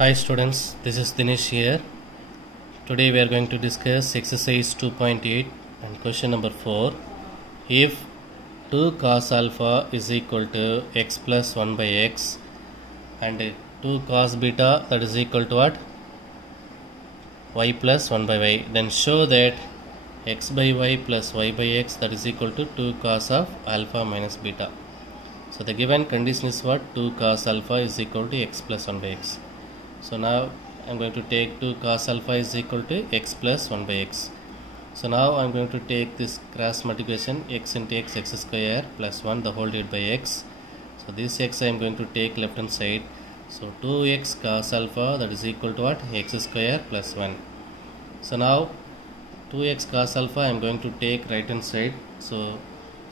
Hi students, this is Dinesh here. Today we are going to discuss exercise 2.8 and question number 4. If 2 cos alpha is equal to x plus 1 by x and 2 cos beta that is equal to what? Y plus 1 by y, then show that x by y plus y by x that is equal to 2 cos of alpha minus beta. So the given condition is what? 2 cos alpha is equal to x plus 1 by x. So now I am going to take 2 cos alpha is equal to x plus 1 by x. So now I am going to take this cross multiplication, x into x, x square plus 1 the whole divided by x. So this x I am going to take left hand side. So 2x cos alpha that is equal to what? X square plus 1. So now 2x cos alpha I am going to take right hand side. So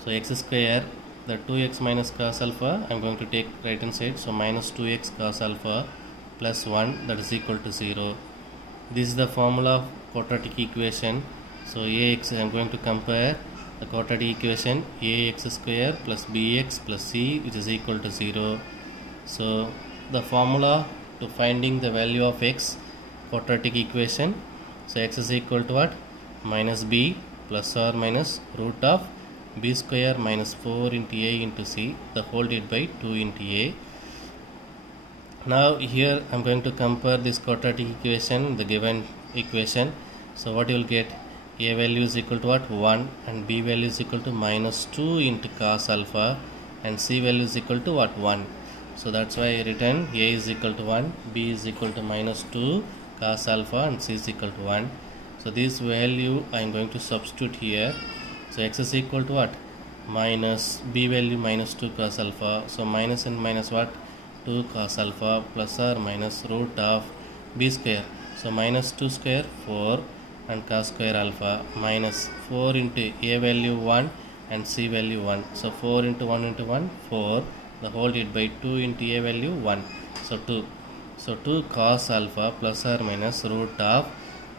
x square, the 2x minus cos alpha I am going to take right hand side. So minus 2x cos alpha plus 1 that is equal to 0. This is the formula of quadratic equation. So ax, I am going to compare the quadratic equation ax square plus bx plus c which is equal to 0. So the formula to finding the value of x quadratic equation, so x is equal to what? Minus b plus or minus root of b square minus 4 into a into c the whole divided by 2 into a. Now here I am going to compare this quadratic equation, the given equation. So what you will get? A value is equal to what? 1 and b value is equal to minus 2 into cos alpha and c value is equal to what? 1. So that's why I written a is equal to 1, b is equal to minus 2 cos alpha and c is equal to 1. So this value I am going to substitute here. So x is equal to what? Minus b value minus 2 cos alpha. So minus and minus what? 2 cos alpha plus or minus root of b square. So minus 2 square 4 and cos square alpha minus 4 into a value 1 and c value 1. So 4 into 1 into 1 4 the whole divided by 2 into a value 1. So 2. So 2 cos alpha plus or minus root of,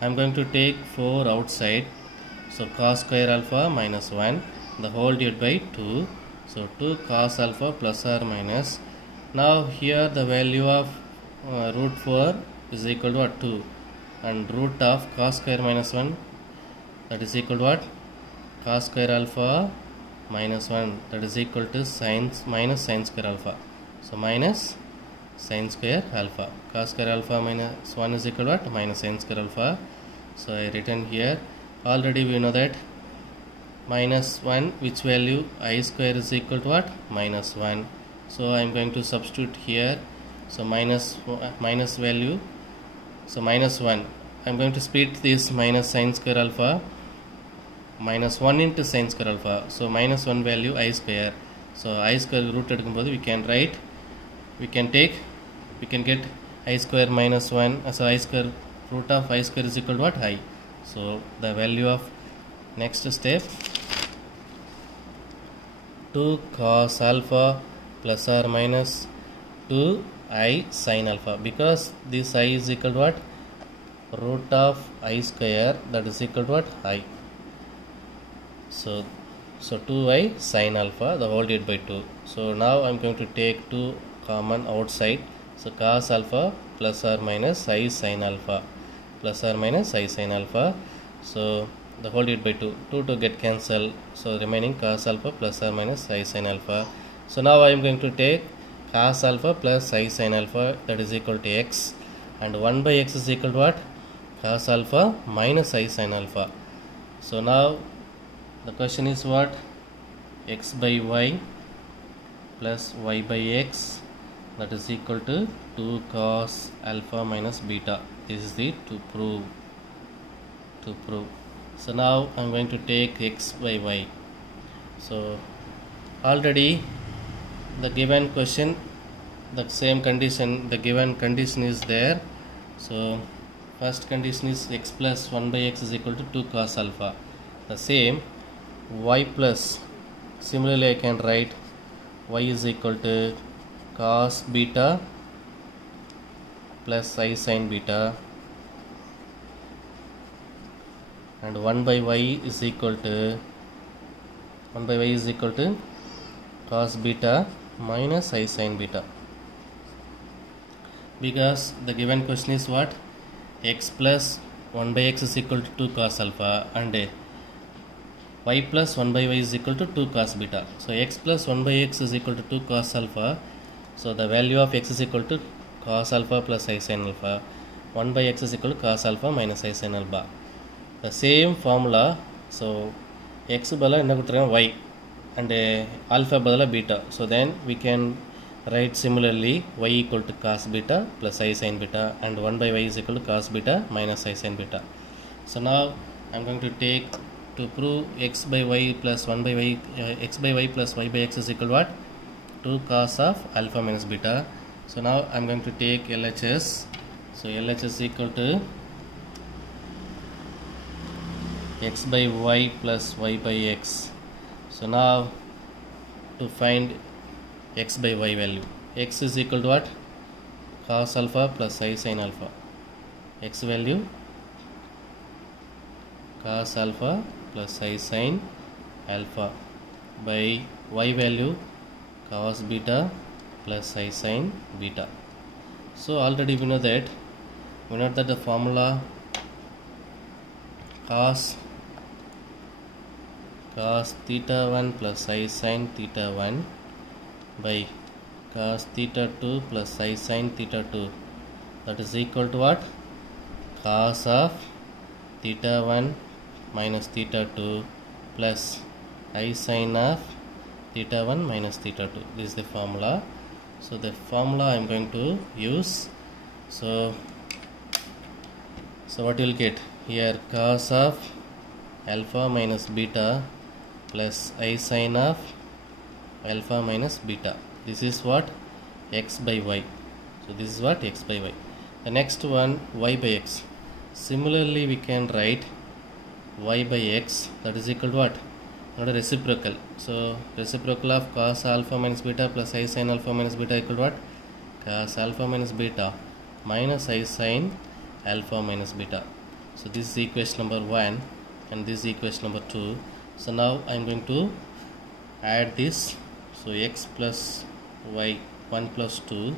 I am going to take 4 outside. So cos square alpha minus 1 the whole divided by 2. So 2 cos alpha plus or minus. Now here the value of root 4 is equal to what? 2 and root of cos square minus 1 that is equal to what? Cos square alpha minus 1 that is equal to minus sin square alpha. So minus sin square alpha. Cos square alpha minus 1 is equal to what? Minus sin square alpha. So I written here. Already we know that minus 1 which value? I square is equal to what? Minus 1. So I am going to substitute here. So minus value. So minus 1. I am going to split this minus sin square alpha. Minus 1 into sin square alpha. So minus 1 value I square. So I square root we can write. We can get I square minus 1. So I square root of I square is equal to what? I. So the value of next step 2 cos alpha plus or minus 2 I sin alpha, because this I is equal to what? Root of I square that is equal to what? I. So 2I sin alpha the whole divided by 2. So now I am going to take 2 common outside. So cos alpha plus or minus I sin alpha plus or minus I sin alpha. So the whole divided by 2. 2 to get cancelled. So remaining cos alpha plus or minus I sin alpha. So now I am going to take cos alpha plus I sin alpha that is equal to x, and 1 by x is equal to what? Cos alpha minus I sin alpha. So now the question is what? X by y plus y by x that is equal to 2 cos alpha minus beta. This is the to prove. So now I am going to take x by y. So already the given question, the same condition, the given condition is there. So first condition is x plus 1 by x is equal to 2 cos alpha. The same y plus, similarly I can write y is equal to cos beta plus I sin beta, and 1 by y is equal to cos beta minus I sin beta. because the given question is what? X plus 1 by x is equal to 2 cos alpha, and y plus 1 by y is equal to 2 cos beta. So x plus 1 by x is equal to 2 cos alpha. So the value of x is equal to cos alpha plus I sin alpha. 1 by x is equal to cos alpha minus I sin alpha. The same formula. So x பதிலா என்ன கொடுத்திருக்காங்க y and alpha பதிலா beta. So then we can write similarly y equal to cos beta plus I sin beta, and 1 by y is equal to cos beta minus I sin beta. So now I am going to take to prove x by y plus 1 by y, x by y plus y by x is equal to what? 2 cos of alpha minus beta. So now I am going to take LHS. So LHS is equal to x by y plus y by x. So now to find x by y value, x is equal to what? Cos alpha plus I sin alpha. X value cos alpha plus I sin alpha by y value cos beta plus I sin beta. So already we know that the formula cos theta 1 plus I sin theta 1 by cos theta 2 plus I sin theta 2, that is equal to what? Cos of theta 1 minus theta 2 plus I sin of theta 1 minus theta 2. This is the formula. So the formula I am going to use. So what you will get here? Cos of alpha minus beta plus I sin of alpha minus beta. This is what? X by y. So this is what? X by y. The next one, y by x. Similarly we can write y by x, that is equal to what? Not a reciprocal. So reciprocal of cos alpha minus beta plus I sin alpha minus beta equal to what? Cos alpha minus beta minus I sin alpha minus beta. So this is equation number 1 and this is equation number 2. So now I am going to add this. So x plus y 1 plus 2,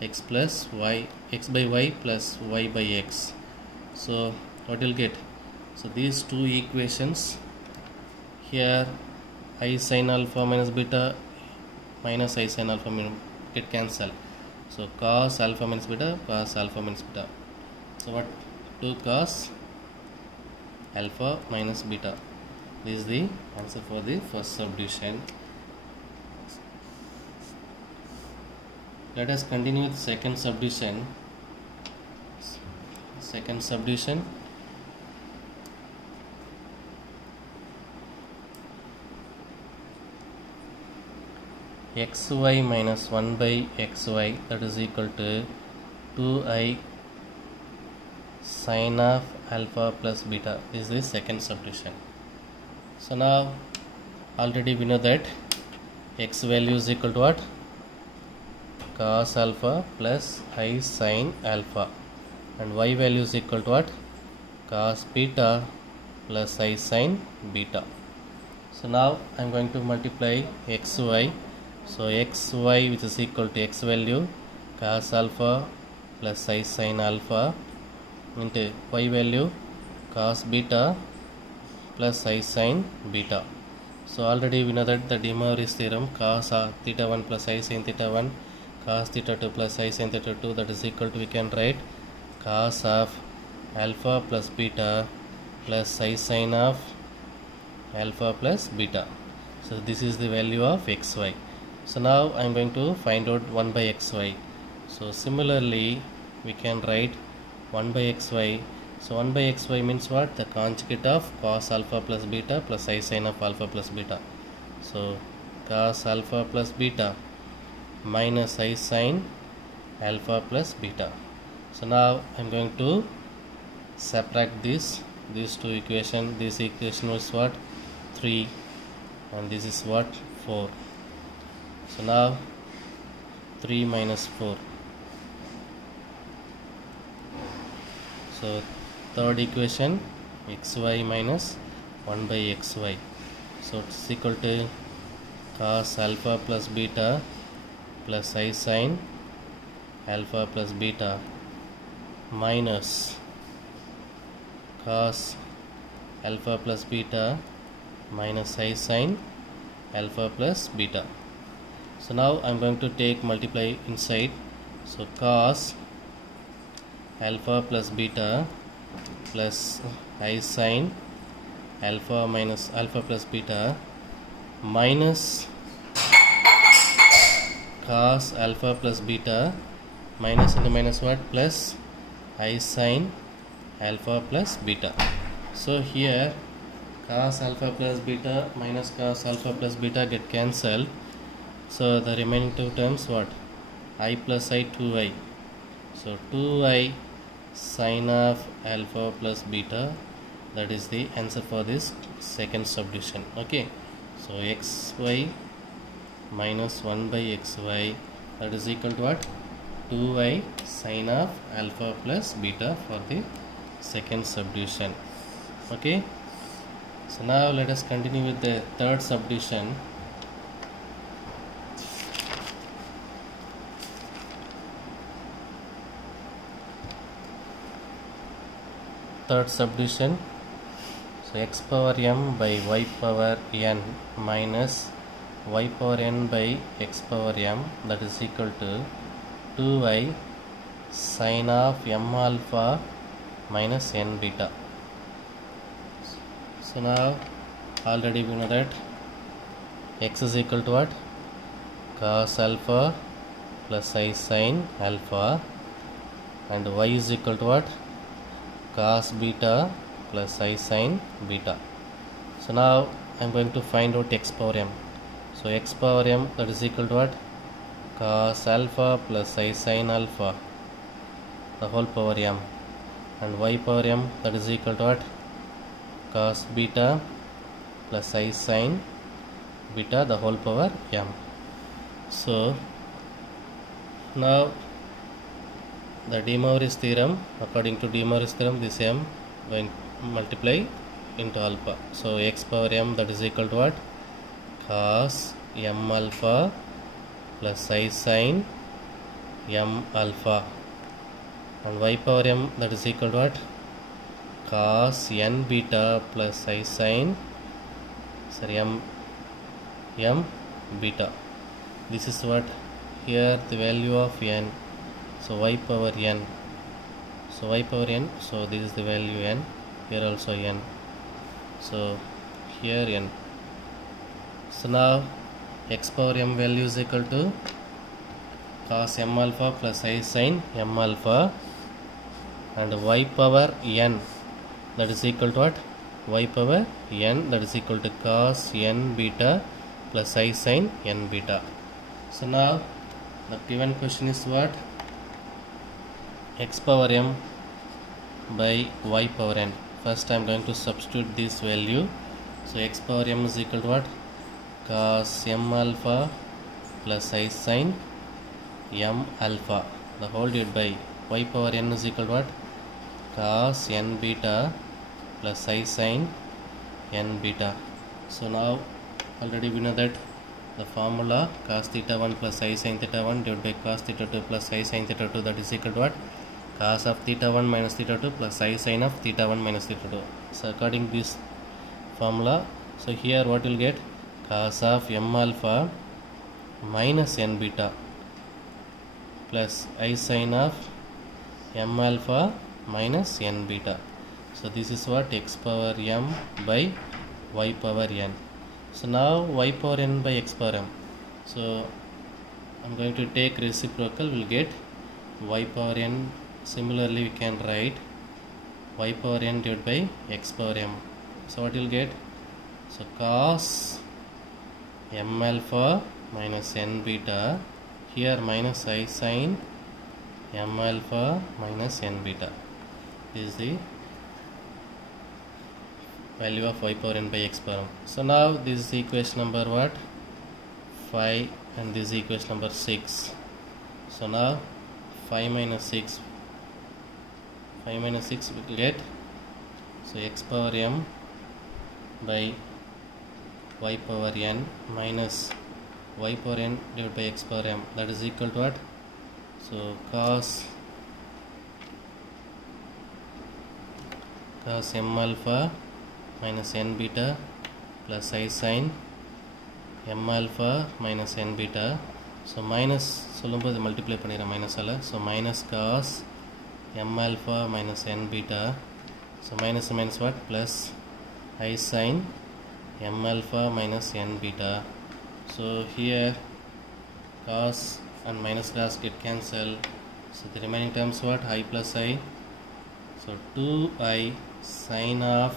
x plus y, x by y plus y by x. So what you will get? So these two equations here, I sin alpha minus beta minus I sin alpha get cancelled. So cos alpha minus beta, cos alpha minus beta. So what? 2 cos alpha minus beta. This is the answer for the first subdivision. Let us continue with second subdivision. Second subdivision. xy minus 1 by xy, that is equal to 2i sin of alpha plus beta. This is the second subdivision. So now already we know that x value is equal to what? Cos alpha plus I sin alpha, and y value is equal to what? Cos beta plus I sin beta. So now I am going to multiply xy. So xy, which is equal to x value cos alpha plus I sin alpha into y value cos beta plus I sin beta. So already we know that the De Moivre's theorem, cos theta 1 plus I sin theta 1, cos theta 2 plus I sin theta 2, that is equal to, we can write cos of alpha plus beta plus I sin of alpha plus beta. So this is the value of xy. So now I am going to find out 1 by xy. So similarly we can write 1 by xy. So 1 by xy means what? The conjugate of cos alpha plus beta plus I sin of alpha plus beta. So cos alpha plus beta minus I sin alpha plus beta. So now I am going to subtract these two equations. This equation is what? 3, and this is what? 4. So now 3 minus 4. So third equation, xy minus 1 by xy. So it's equal to cos alpha plus beta plus I sin alpha plus beta minus cos alpha plus beta minus I sin alpha plus beta. So now I'm going to take multiply inside. So cos alpha plus beta plus I sin alpha minus alpha plus beta minus cos alpha plus beta minus into minus what, plus I sin alpha plus beta. So here cos alpha plus beta minus cos alpha plus beta get cancelled. So the remaining two terms what, I plus I 2i. So 2i sin of alpha plus beta, that is the answer for this second subdivision. Okay, so xy minus 1 by xy, that is equal to what, 2y sin of alpha plus beta for the second subdivision. Okay, so now let us continue with the third subdivision. Third subdivision, so x power m by y power n minus y power n by x power m, that is equal to 2y sin of m alpha minus n beta. So now already we know that x is equal to what, cos alpha plus I sin alpha, and y is equal to what, cos beta plus I sin beta. So now I am going to find out x power m. So x power m, that is equal to what, cos alpha plus I sin alpha the whole power m, and y power m, that is equal to what, cos beta plus I sin beta the whole power m. So now the De Moivre's theorem, according to De Moivre's theorem, this m going to multiply into alpha. So x power m, that is equal to what, cos m alpha plus I sin m alpha, and y power m, that is equal to what, cos n beta plus I sin m beta. This is what, here the value of n, so y power n, so y power n, so this is the value n, here also n, so here n. So now x power m value is equal to cos m alpha plus I sin m alpha, and y power n, that is equal to what, y power n, that is equal to cos n beta plus I sin n beta. So now the given question is what, x power m by y power n. First I am going to substitute this value. So x power m is equal to what, cos m alpha plus I sin m alpha the whole divided by y power n is equal to what, cos n beta plus I sin n beta. So now already we know that the formula cos theta 1 plus I sin theta 1 divided by cos theta 2 plus I sin theta 2, that is equal to what, cos of theta 1 minus theta 2 plus I sin of theta 1 minus theta 2. So according to this formula, so here what will get, cos of m alpha minus n beta plus I sin of m alpha minus n beta. So this is what, x power m by y power n. So now y power n by x power m. So I am going to take reciprocal, will get y power n. Similarly we can write y power n divided by x power m. So what will get, so cos m alpha minus n beta, here minus I sin m alpha minus n beta. This is the value of y power n by x power m. So now this is equation number what, 5, and this is equation number 6. So now 5 minus 6 we will get, so x power m by y power n minus y power n divided by x power m, that is equal to what, So cos m alpha minus n beta plus I sin m alpha minus n beta. So minus சொல்லும்போது multiply பண்ணிடுறேன் minus ஆல. So minus cos m alpha minus n beta. So minus minus what? Plus I sin m alpha minus n beta. So here cos and minus cos get cancelled. So the remaining terms what? I plus I. So 2I sin of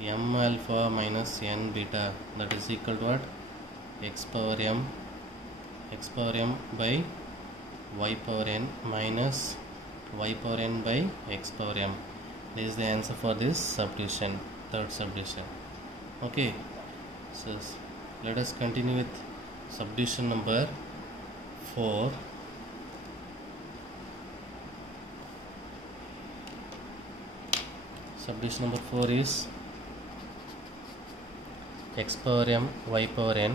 m alpha minus n beta, that is equal to what? X power m by y power n minus y power n by x power m. This is the answer for this subdivision, third subdivision. Okay, so let us continue with subdivision number 4. Subdivision number 4 is x power m y power n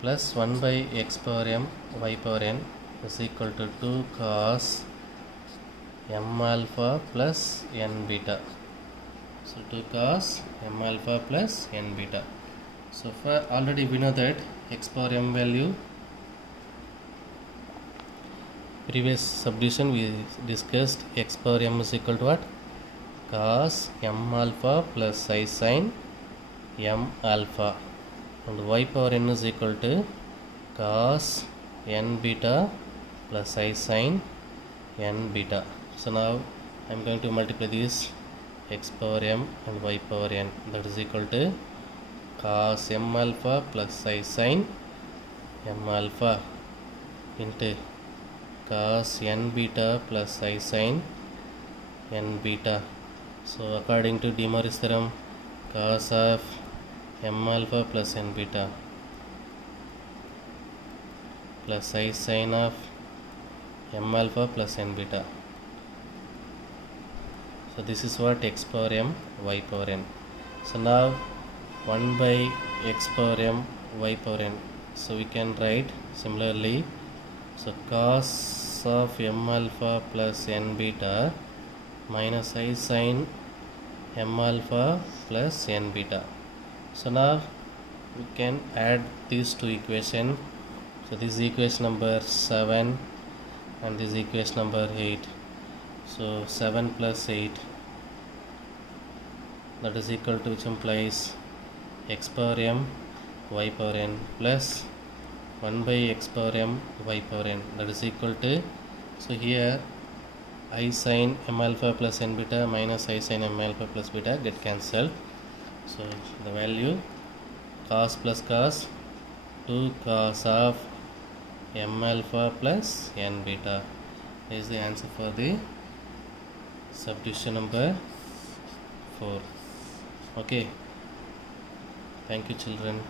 plus 1 by x power m y power n is equal to 2 cos m alpha plus n beta. So 2 cos m alpha plus n beta. So for already we know that x power m value, previous subdivision we discussed x power m is equal to what? Cos m alpha plus I sin m alpha, and y power n is equal to cos n beta plus I sin n beta. So now I am going to multiply this x power m and y power n, that is equal to cos m alpha plus I sin m alpha into cos n beta plus I sin n beta. So according to De Moivre's theorem, cos of m alpha plus n beta plus I sin of m alpha plus n beta. So this is what? X power m y power n. So now 1 by x power m y power n, so we can write similarly. So cos of m alpha plus n beta minus I sin m alpha plus n beta. So now we can add these two equations. So this is equation number 7 and this is equation number 8. So 7 plus 8, that is equal to, which implies x power m y power n plus 1 by x power m y power n, that is equal to, so here I sin m alpha plus n beta minus I sin m alpha plus beta get cancelled. So the value cos plus cos 2 cos of m alpha plus n beta is the answer for the subdivision number 4. Okay, thank you children.